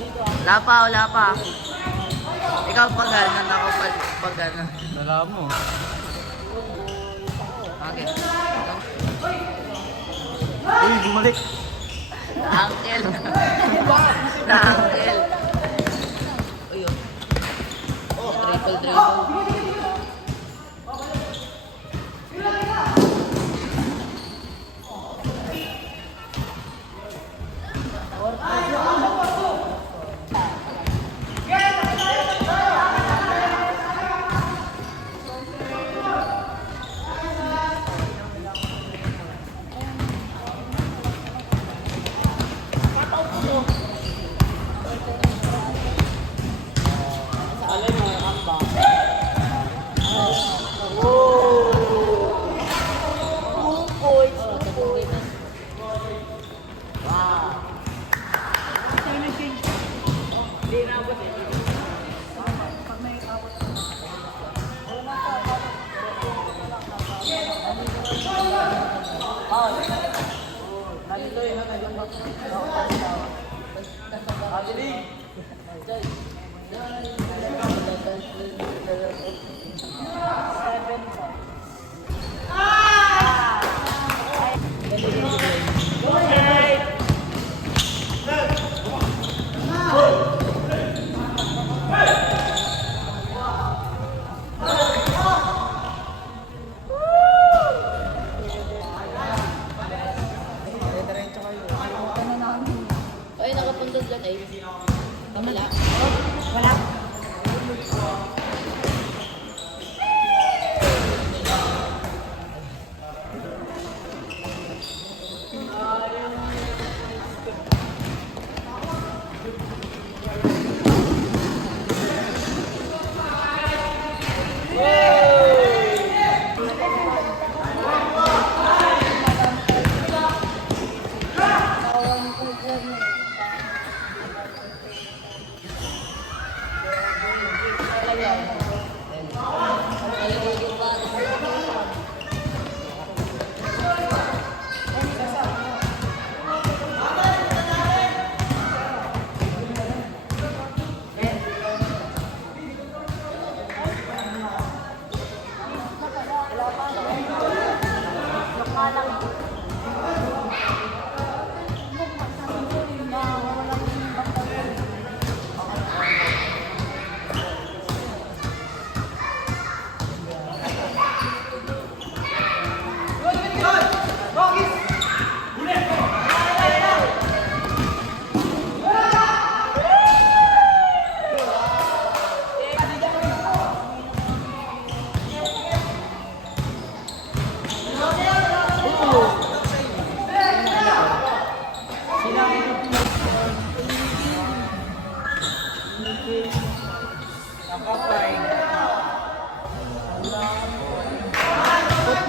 Wala pa, wala pa. Ikaw pag ganan, ako pag ganan. Wala mo. Okay. Uy, bumalik. Na-uncle. Na-uncle. Uy, oh. Triple. Ay, nakapundod dyan ay. Kamala. Wala.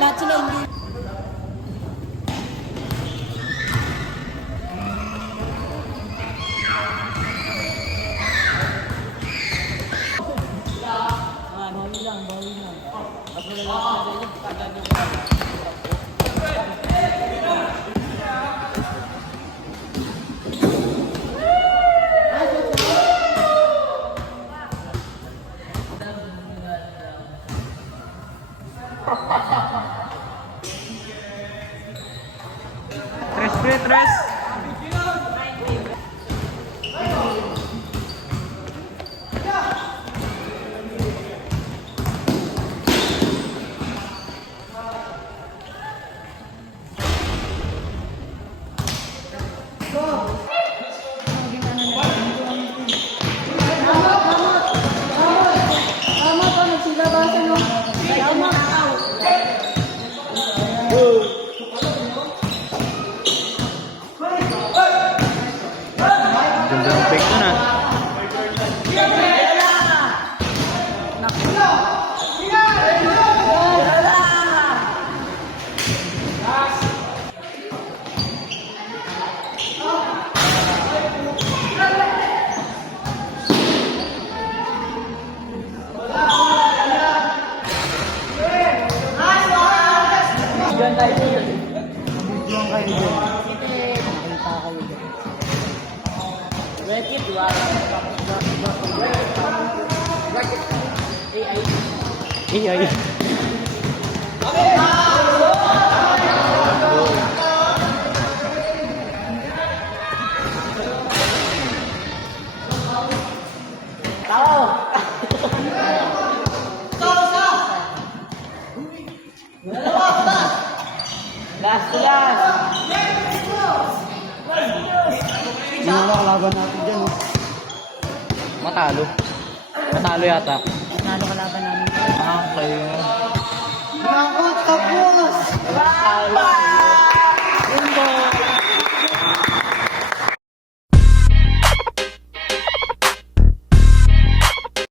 Lahat sila hindi. Bawi lang. Mas malalakas na rin, kagad yung Tres. Ganda ng fake na na. Bracket, di ba? Bracket. AI. AI. Tao! Last to last! Yung mga kalaban natin dyan. Oh. Matalo. Matalo yata. Nalo kalaban namin. Ah, kayo. Nakot tapos! Bye!